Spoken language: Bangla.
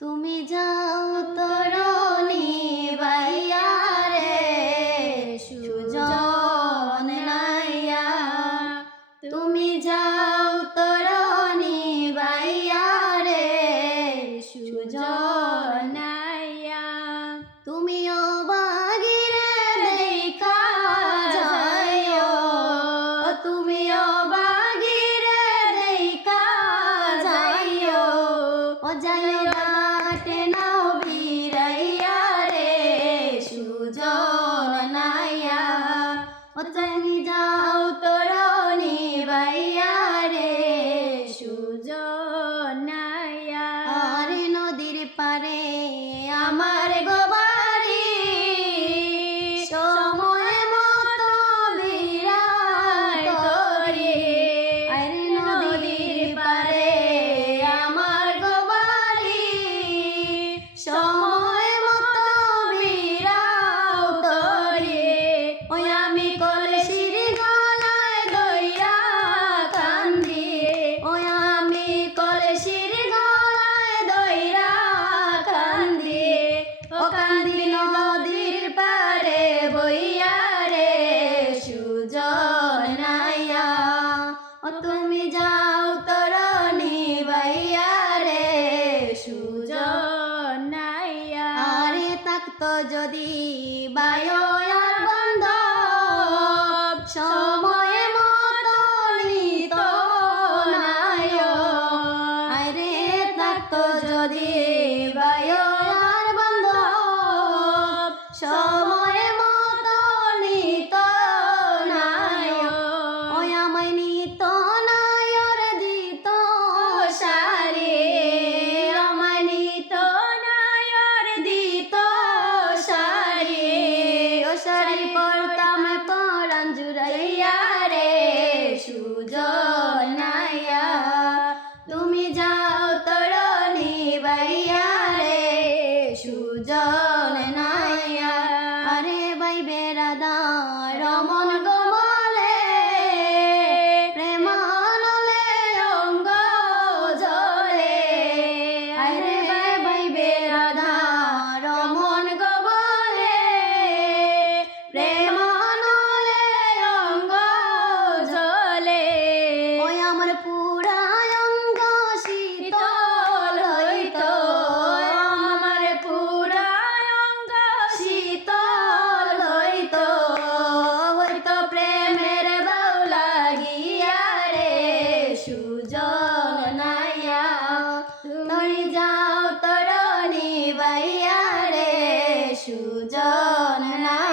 তুমি যাও তরণী বাইয়া রে সুজন নাইয়া, তুমি যাও তরণী বাইয়া রে সুজন নাইয়া, তুমিও বাগিরে দেখা যাইও, তুমিও বাগিরে দেখা যাইও, ও যাইও বাটে নাও বিরাইয়া রে সুজন নাইয়া, ও তুমি যাও তরণী বাইয়া রে সুজন নাইয়া। আরে নদীর পারে আমার গোবারি, সময় মতো বিরায় তোরে, আরে নদীর পারে আমার গোবারি, সময় মতো বিরাও তোরে, ওই আমি কলসির গলায় দইরা কান্দি, ওই আমি কলসির গলায় দইরা কান্দি, ও কান্দি নদীর পারে বইয়া রে সুজন নাইয়া, ও তুমি যাও তরণী বাইয়া রে সুজন নাইয়া। আরে থাকতো যদি বায়ো আর বান্ধব, সময় মতো নিত নাইও, আরে থাকতো যদি বায়ো আর বান্ধব, সময় মতো নিত নাইও, ওই আমায় নিত নাইর দিত সারি, আমায় নিত নাইর দিত সারি, ও শাড়ি পরতাম পরাণ জুড়াইয়া রে সুজন নাইয়া, তুমি যাও তরণী বাইয়া রে সুজন নাইয়া। আরে বাই বেড়াদা রমন গোমলে প্রেমানলে অঙ্গ জলে, আরে বাই বেড়াদা রমন গোমলে প্রেমানলে অঙ্গ জলে, ওই আমার পুরা অঙ্গ শীতল হইত, আমার পুরা অঙ্গ শীতল হইত, হইত প্রেমের বাউলা গিয়া রে সুজন নাইয়া, তুমি যাও তরণী বাইয়া রে সুজন নাইয়া।